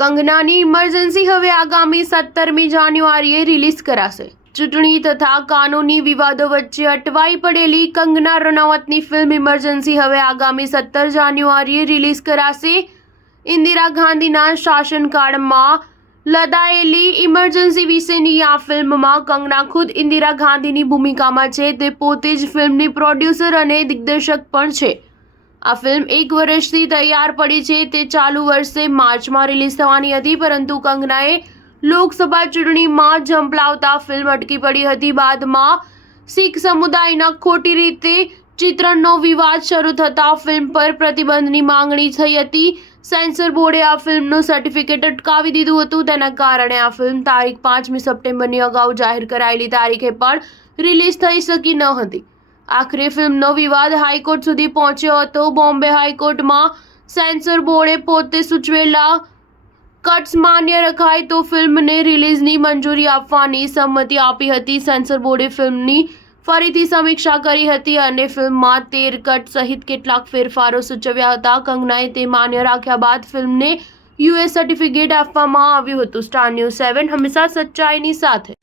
કંગનાની emergency હવે આગામી 17મી જાન્યુઆરીએ રિલીઝ કરાશે। ચૂંટણી તથા કાનૂની વિવાદો વચ્ચે અટવાઈ પડેલી કંગના રનૌતની ફિલ્મ ઇમરજન્સી હવે આગામી 17 જાન્યુઆરીએ રિલીઝ કરાશે। ઇન્દિરા ગાંધીના શાસનકાળમાં લદાયેલી ઇમરજન્સી વિશેની આ ફિલ્મમાં કંગના ખુદ ઇન્દિરા ગાંધીની ભૂમિકામાં છે। તે પોતે જ ફિલ્મની પ્રોડ્યુસર અને દિગ્દર્શક પણ છે। આ ફિલ્મ 1 વર્ષથી તૈયાર પડી છે। તે ચાલુ વર્ષે માર્ચમાં રિલીઝ થવાની હતી, પરંતુ કંગનાએ લોકસભા ચૂંટણીમાં ઝંપલાવતા ફિલ્મ અટકી પડી હતી। બાદમાં શીખ સમુદાયના ખોટી રીતે ચિત્રણનો વિવાદ શરૂ થતા ફિલ્મ પર પ્રતિબંધની માંગણી થઈ હતી। સેન્સર બોર્ડે આ ફિલ્મનું સર્ટિફિકેટ અટકાવી દીધું હતું। તેના કારણે આ ફિલ્મ તારીખ 5મી સપ્ટેમ્બરની અગાઉ જાહેર કરાયેલી તારીખે પણ રિલીઝ થઈ શકી ન હતી। આખરે ફિલ્મનો વિવાદ હાઈકોર્ટ સુધી પહોંચ્યો હતો। બોમ્બે હાઈકોર્ટમાં સેન્સર બોર્ડે પોતે સૂચવેલા કટ્સ માન્ય રખાય તો ફિલ્મને રિલીઝની મંજૂરી આપવાની સંમતિ આપી હતી। સેન્સર બોર્ડે ફિલ્મની ફરીથી સમીક્ષા કરી હતી અને ફિલ્મમાં 13 કટ સહિત કેટલાક ફેરફારો સૂચવ્યા હતા। કંગનાએ તે માન્ય રાખ્યા બાદ ફિલ્મને યુએસ સર્ટિફિકેટ આપવામાં આવ્યું હતું। સ્ટાર ન્યૂઝ 7 હંમેશા સચ્ચાઈની સાથે।